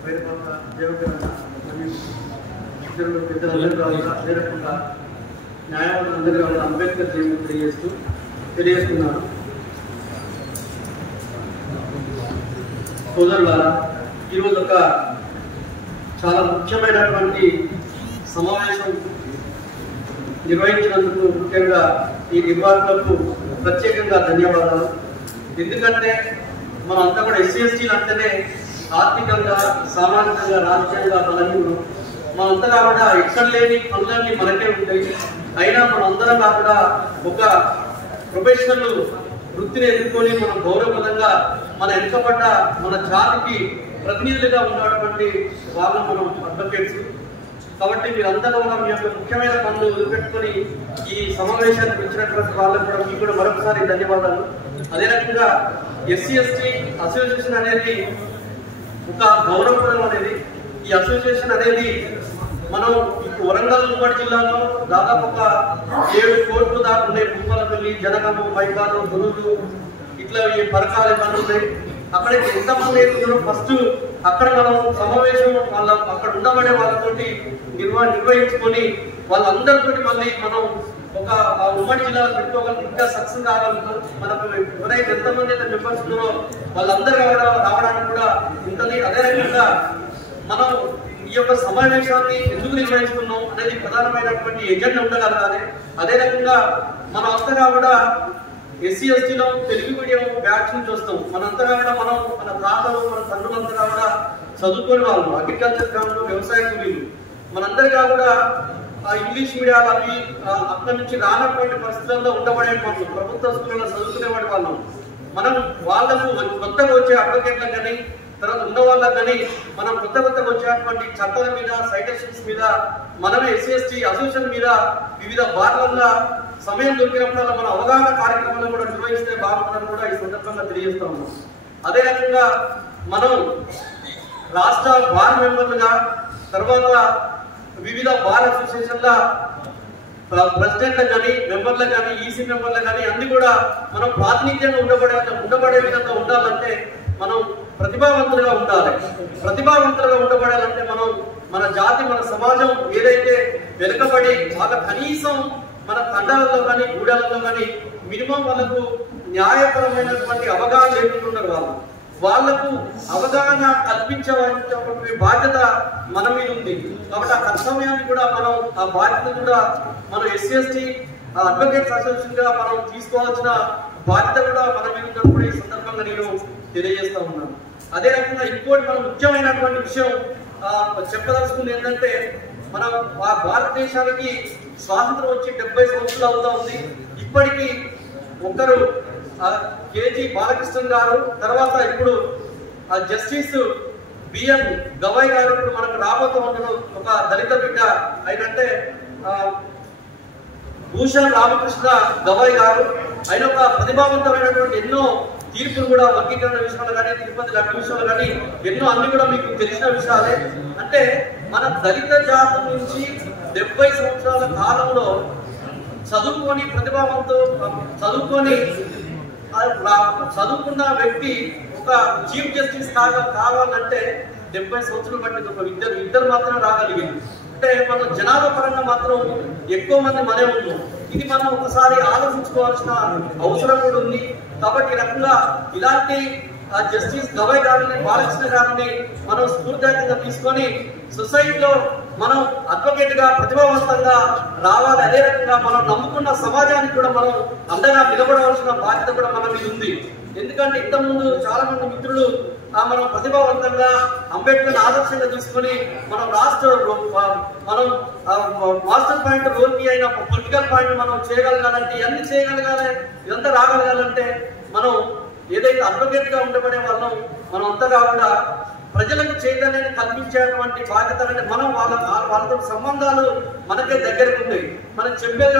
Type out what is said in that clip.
బయటపడ దేవకరణ ఇతరులు పెద్దలందరూ కావాలా అదే రకంగా న్యాయవాదులందరూ కావాలా అంబేద్కర్ జయంతి తెలియజేస్తున్నాను. సోదరులారా, ఈరోజు ఒక చాలా ముఖ్యమైనటువంటి సమావేశం నిర్వహించినందుకు ముఖ్యంగా ఈ నిర్వాహకులకు ప్రత్యేకంగా ధన్యవాదాలు. ఎందుకంటే మనంతా కూడా ఎస్సీ ఎస్టీలు అంటేనే ఆర్థికంగా, సామాజికంగా, రాజకీయంగా బలహీనం. మనంతా కూడా ఎక్కడ లేని పనులన్నీ మనకే ఉంటాయి. అయినా మనందరం కూడా ఒక ప్రొఫెషనల్ వృత్తిని ఎదుర్కొని మనం గౌరవపదంగా మన వెనుకబడ్డ మన జాతికి ప్రతినిధులుగా ఉన్నటువంటి వాళ్ళు మనం అడ్వకేట్స్. కాబట్టి మీరందరూ కూడా మీ యొక్క ముఖ్యమైన పనులు వదిలిపెట్టుకొని ఈ సమావేశానికి వచ్చినటువంటి వాళ్ళకు కూడా మీకు కూడా మరొకసారి ధన్యవాదాలు. అదే రకంగా ఎస్సీ ఎస్టీ అసోసియేషన్ అనేది ఒక గౌరవప్రదం అనేది. ఈ అసోసియేషన్ అనేది మనం వరంగల్ ఉమ్మడి జిల్లాలో దాదాపు ఒక 7 కోట్లు దాకా ఉన్నాయి. భూపాలపల్లి, జనగామ, మైపాడు, గురుడు, ఇట్లా ఈ పరకాలు ఇవన్నీ ఉన్నాయి. అక్కడికి ఎంతమంది అవుతున్నారో ఫస్ట్ అక్కడ మనం సమావేశం వాళ్ళ అక్కడ ఉండబడే వాళ్ళతోటి నిర్వహించుకొని వాళ్ళందరితో మళ్ళీ మనం ఒక ఉమ్మడి జిల్లాలో పెట్టుకోగలం, ఇంకా సక్సెస్ కాగలుగుతాం. మనకు ఎవరైతే ఎంతమంది అయితే మెంబర్స్ ఉన్నారో వాళ్ళందరూ రావడానికి కూడా ఉంటుంది. అదే రకంగా మనం ఈ యొక్క సమావేశాన్ని ఎందుకు నిర్వహిస్తున్నాం అనేది ప్రధానమైనటువంటి ఎజెండా ఉండగలగాలి. అదే రకంగా మనం అంతగా కూడా ఎస్సీ ఎస్టీలో తెలుగు మీడియం బ్యాచ్ నుంచి వస్తాం. మనంతగా కూడా మనం మన తాతలు, మన తండ్రులంతగా కూడా చదువుకునే వాళ్ళు, అగ్రికల్చర్ గ్రామంలో వ్యవసాయ కూలీలు. మనందరిగా కూడా ఇంగ్లీష్ మీడియాలు అవి అక్కడి నుంచి రానటువంటి పరిస్థితుల్లో ఉండబడే వాళ్ళు, ప్రభుత్వ స్కూళ్ళలో చదువుకునేవాడి వాళ్ళం. మనం వాళ్ళకు కొత్తగా వచ్చే అడ్వకేట్లకు కానీ తర్వాత ఉన్న వాళ్ళకి కానీ మనం కొత్తగా వచ్చేటువంటి చట్టాల మీద, సైటేషన్స్ మీద, మనమే ఎస్సీ ఎస్టీ అసోసియేషన్ మీద వివిధ బార్లలో సమయం దొరికినప్పుడు మన అవగాహన కార్యక్రమాలను కూడా నిర్వహిస్తే బాగుంటుందని కూడా ఈ సందర్భంగా తెలియజేస్తా ఉన్నాం. అదే రకంగా మనం రాష్ట్ర బార్ మెంబర్లుగా, తర్వాత వివిధ బార్ అసోసియేషన్ల ప్రెసిడెంట్లకు కానీ, మెంబర్లకు కానీ, ఈసీ మెంబర్లకు కానీ అన్ని కూడా మనం ప్రాతినిధ్యంగా ఉండబడే విధంగా ఉండాలంటే మనం ప్రతిభావంతులుగా ఉండాలి. ప్రతిభావంతులుగా ఉండబడాలంటే మనం మన జాతి, మన సమాజం ఏదైతే వెనుకబడి బాగా కనీసం మన తండాలలో కానీ, గూడాలలో కానీ మినిమం వాళ్ళకు న్యాయపరమైనటువంటి అవగాహన లేకుంటున్నారు. వాళ్లకు అవగాహన కల్పించవలసినటువంటి బాధ్యత మన మీద ఉంది. కాబట్టి ఆ కర్తవ్యాన్ని కూడా మనం, ఆ బాధ్యత కూడా మనం ఎస్సీ ఎస్టీ అడ్వకేట్స్ అసోసియేషన్ గా మనం తీసుకోవాల్సిన బాధ్యత కూడా మన మీద ఉన్నప్పుడు ఈ సందర్భంగా నేను తెలియజేస్తా ఉన్నాను. అదే రకంగా ఇంకోటి మనం ముఖ్యమైనటువంటి విషయం చెప్పదలుచుకుంది ఏంటంటే, మనం భారతదేశానికి స్వాతంత్రం వచ్చి 70 సంవత్సరాలు అవుతా ఉంది. ఇప్పటికీ ఒకరు కేజీ బాలకృష్ణన్ గారు, తర్వాత ఇప్పుడు జస్టిస్ బిఎం గవాయ్ గారు ఇప్పుడు మనకు రాబోతూ ఉన్నారు. ఒక దళిత బిడ్డ అయినంటే భూషణ్ రామకృష్ణ గవాయ్ గారు. ఆయన ఒక ప్రతిభావంతమైనటువంటి ఎన్నో తీర్పులు కూడా వర్గీకరణ విషయంలో కానీ, తిరుపతి లడ్డు విషయంలో కానీ ఎన్నో అన్ని కూడా మీకు తెలిసిన విషయాలే. అంటే మన దళిత జాతి నుంచి 70 సంవత్సరాల కాలంలో చదువుకొని ప్రతిభావంతో చదువుకున్న వ్యక్తి ఒక చీఫ్ జస్టిస్ కావాలంటే 70 సంవత్సరాలు పట్టింది. ఒక ఇద్దరు మాత్రం రాగలిగింది. అంటే మన జనాభా పరంగా మాత్రం ఎక్కువ మంది మనే ఉన్నాం. ఇది మనం ఒకసారి ఆలోచించుకోవాల్సిన అవసరం కూడా ఉంది. కాబట్టి ఈ రకంగా ఇలాంటి జస్టిస్ గవాయ్ గారిని, బాలకృష్ణ గారిని మనం స్ఫూర్తిదాయకంగా తీసుకొని సొసైటీలో మనం అడ్వకేట్ గా ప్రతిభావంతంగా రావాలి. అదే రకంగా మనం నమ్ముకున్న సమాజానికి కూడా మనం అండగా నిలబడవలసిన బాధ్యత కూడా మన మీద ఉంది. ఎందుకంటే ఇంతకుముందు చాలా మంది మిత్రులు మనం ప్రతిభావంతంగా అంబేద్కర్ ఆదర్శంగా తీసుకొని మనం మనం మాస్టర్ పాయింట్ రోల్కి అయిన పొలిటికల్ పాయింట్ మనం చేయగలగాలంటే, ఇవన్నీ చేయగలగాలి, ఇదంతా రాగలగాలంటే మనం ఏదైతే అడ్వకేట్ గా ఉండబడే వాళ్ళం మనం అంతగా కూడా ప్రజలకు చైతన్యాన్ని కల్పించేటువంటి బాధ్యత అంటే మనం వాళ్ళతో సంబంధాలు మనకే దగ్గరకు ఉన్నాయి. మనం చెప్పేది